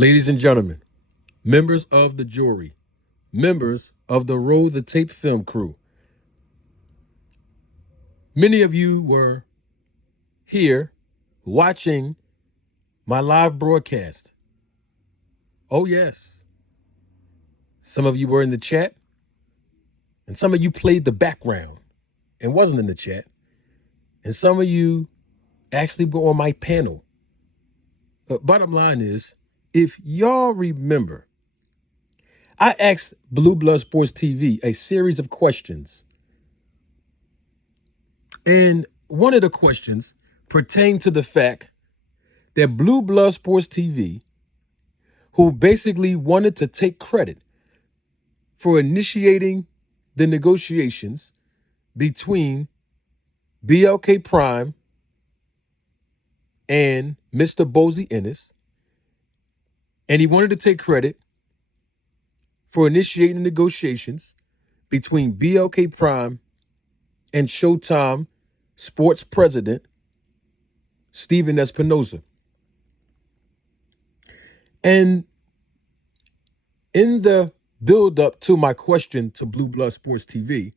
Ladies and gentlemen, members of the jury, members of the Roll the Tape film crew, many of you were here watching my live broadcast. Oh, yes. Some of you were in the chat, and some of you played the background and wasn't in the chat. And some of you actually were on my panel. But bottom line is, if y'all remember, I asked Blue Blood Sports TV a series of questions. And one of the questions pertained to the fact that Blue Blood Sports TV, who basically wanted to take credit for initiating the negotiations between BLK Prime and Mr. Bozie Ennis, and he wanted to take credit for initiating negotiations between BLK Prime and Showtime Sports President Stephen Espinoza. And in the build up to my question to Blue Blood Sports TV,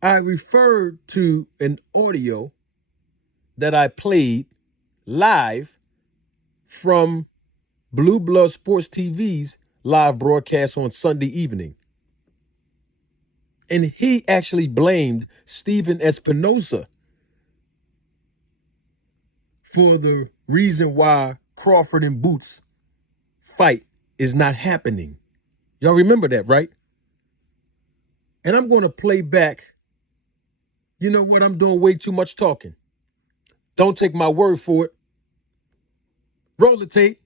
I referred to an audio that I played live from Blue Blood Sports TV's live broadcast on Sunday evening. And he actually blamed Stephen Espinoza for the reason why Crawford and Boots fight is not happening. Y'all remember that, right? And I'm going to play back. You know what? I'm doing way too much talking. Don't take my word for it. Roll the tape.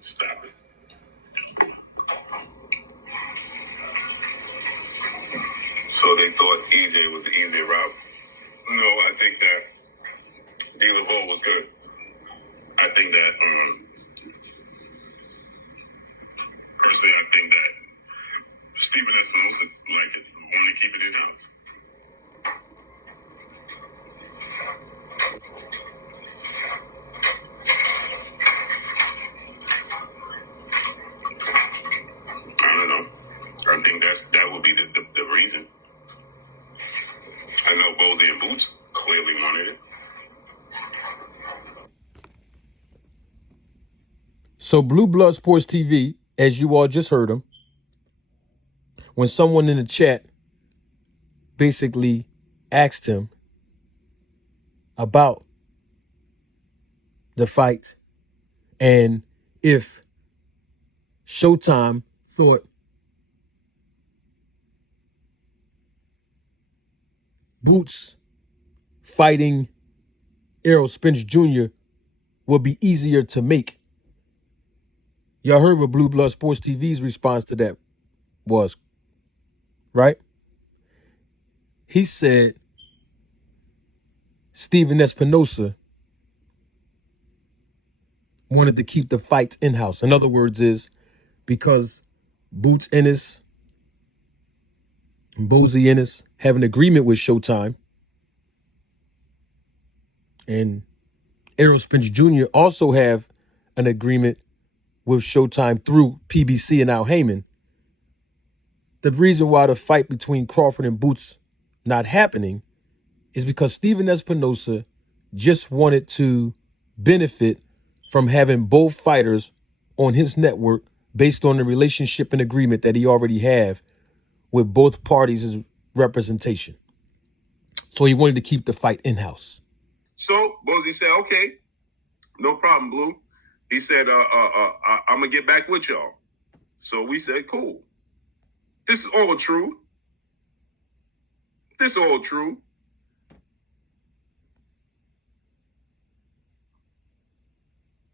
Stop it. So they thought EJ was the easy route? No, I think that D. LaVault was good. I think that, personally, I think that Stephen Espinoza like it, want to keep it in-house. I don't know. I think that would be the reason. I know Bozie and Boots clearly wanted it. So Blue Blood Sports TV, as you all just heard him, when someone in the chat basically asked him about the fight and if Showtime thought Boots fighting Errol Spence Jr. would be easier to make. Y'all heard what Blue Blood Sports TV's response to that was, right? He said Stephen Espinoza wanted to keep the fights in-house. In other words, is because Boots Ennis and Bozie Ennis have an agreement with Showtime, and Errol Spence Jr. also have an agreement with Showtime through PBC and Al Heyman. The reason why the fight between Crawford and Boots not happening is because Stephen Espinoza just wanted to benefit from having both fighters on his network based on the relationship and agreement that he already have with both parties' representation. So he wanted to keep the fight in-house. So Bozie said, okay, no problem, Blue. He said, I'm going to get back with y'all. So we said, cool. This is all true. This is all true.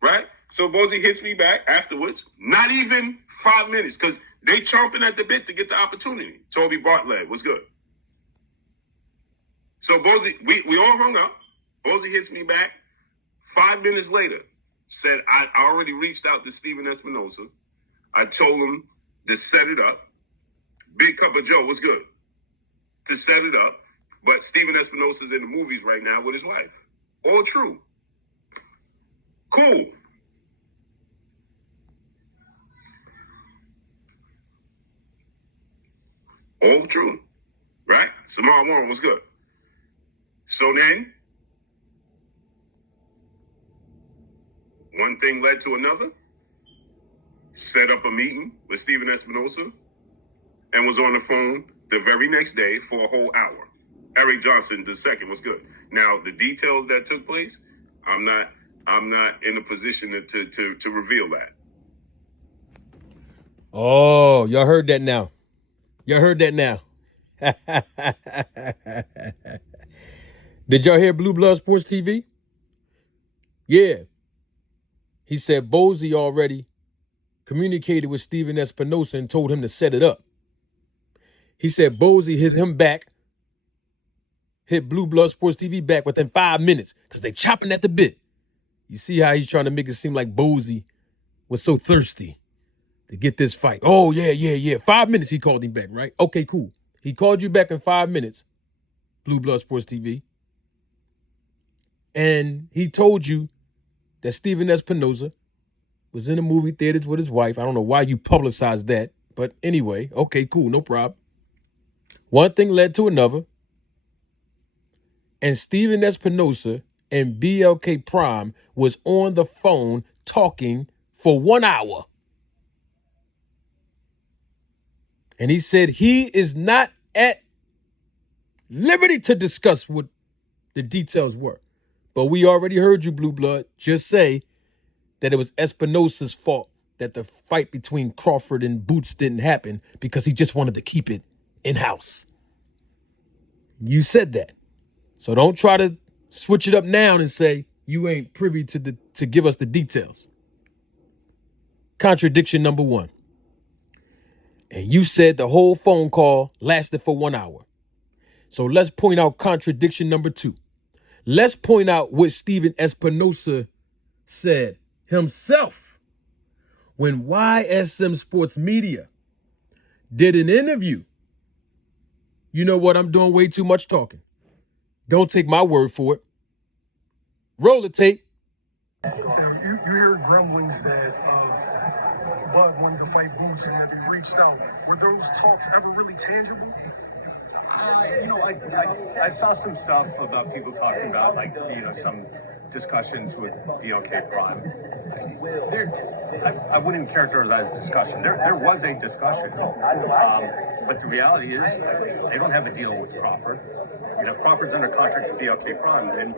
Right? So Bozie hits me back afterwards. Not even 5 minutes, because they chomping at the bit to get the opportunity. Toby Bartlett was good. So Bozie, we all hung up. Bozie hits me back. 5 minutes later, said, I already reached out to Stephen Espinoza. I told him to set it up. Big Cup of Joe was good. To set it up But Stephen Espinoza's in the movies right now with his wife. All true. Cool. All true. Right? Samara Warren was good. So then, one thing led to another. Set up a meeting with Stephen Espinoza and was on the phone the very next day for a whole hour. Eric Johnson II was good. Now, the details that took place, I'm not in a position to reveal that. Oh, y'all heard that now. Y'all heard that now. Did y'all hear Blue Blood Sports TV? Yeah. He said Bozy already communicated with Stephen Espinoza and told him to set it up. He said Bozy hit him back, hit Blue Blood Sports TV back within 5 minutes because they chopping at the bit. You see how he's trying to make it seem like Bozy was so thirsty to get this fight. Oh, yeah. 5 minutes he called him back, right? Okay, cool. He called you back in 5 minutes, Blue Blood Sports TV. And he told you that Stephen Espinoza was in the movie theaters with his wife. I don't know why you publicized that. But anyway, okay, cool, no problem. One thing led to another. And Stephen Espinoza and BLK Prime was on the phone talking for 1 hour. And he said he is not at liberty to discuss what the details were. But we already heard you, Blue Blood, just say that it was Espinoza's fault that the fight between Crawford and Boots didn't happen because he just wanted to keep it in-house. You said that. So don't try to switch it up now and say you ain't privy to give us the details. Contradiction number one. And you said the whole phone call lasted for 1 hour. So let's point out contradiction number two. Let's point out what Stephen Espinoza said himself when YSM Sports Media did an interview. You know what? I'm doing way too much talking. Don't take my word for it. Roll the tape. You hear grumblings that Bud wanted to fight Boots and that they reached out. Were those talks ever really tangible? I saw some stuff about people talking about, some discussions with BLK Prime. I wouldn't characterize that as a discussion. There was a discussion, but the reality is they don't have a deal with Crawford. If Crawford's under contract with BLK Prime, then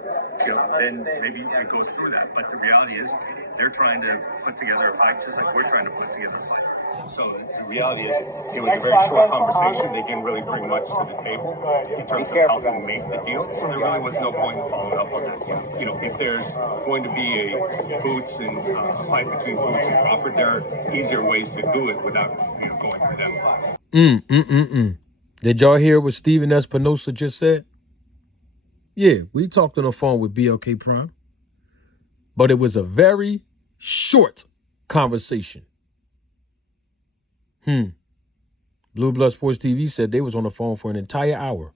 maybe it goes through that. But the reality is they're trying to put together a fight just like we're trying to put together a fight. So the reality is it was a very short conversation. They didn't really bring much to the table in terms of helping make the deal. So there really was no point in following up on that. If there's going to be a Boots and a fight between Boots and Crawford, there are easier ways to do it without going through that. Did y'all hear what Stephen Espinoza just said? Yeah, we talked on the phone with BLK Prime, but it was a very short conversation. Blue Blood Sports TV said they was on the phone for an entire hour.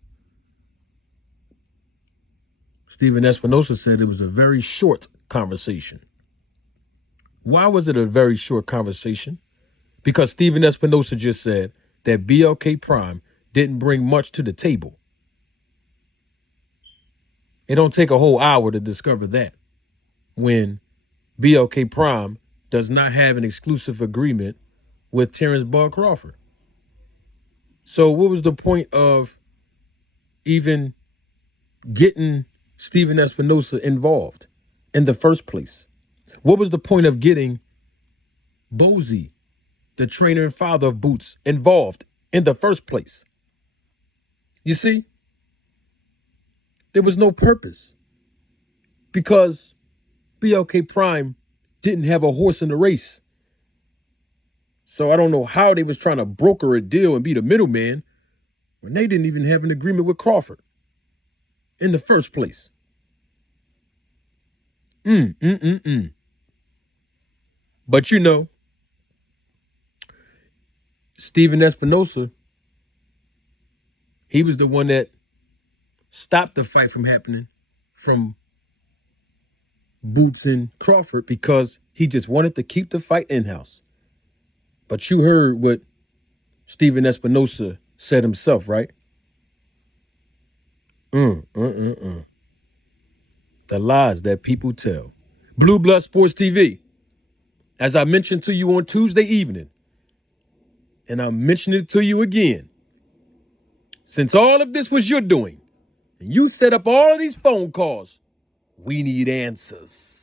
Stephen Espinoza said it was a very short conversation. Why was it a very short conversation? Because Stephen Espinoza just said that BLK Prime didn't bring much to the table. It don't take a whole hour to discover that when BLK Prime does not have an exclusive agreement with Terence Crawford. So what was the point of even getting Stephen Espinoza involved in the first place? What was the point of getting Bozy, the trainer and father of Boots, involved in the first place? You see, there was no purpose because BLK Prime didn't have a horse in the race. So I don't know how they was trying to broker a deal and be the middleman when they didn't even have an agreement with Crawford in the first place. But Stephen Espinoza, he was the one that stop the fight from happening from Boots and Crawford because he just wanted to keep the fight in-house. But you heard what Stephen Espinoza said himself, right? The lies that people tell. Blue Blood Sports TV. As I mentioned to you on Tuesday evening, and I'm mentioning it to you again. Since all of this was your doing, and you set up all of these phone calls, we need answers.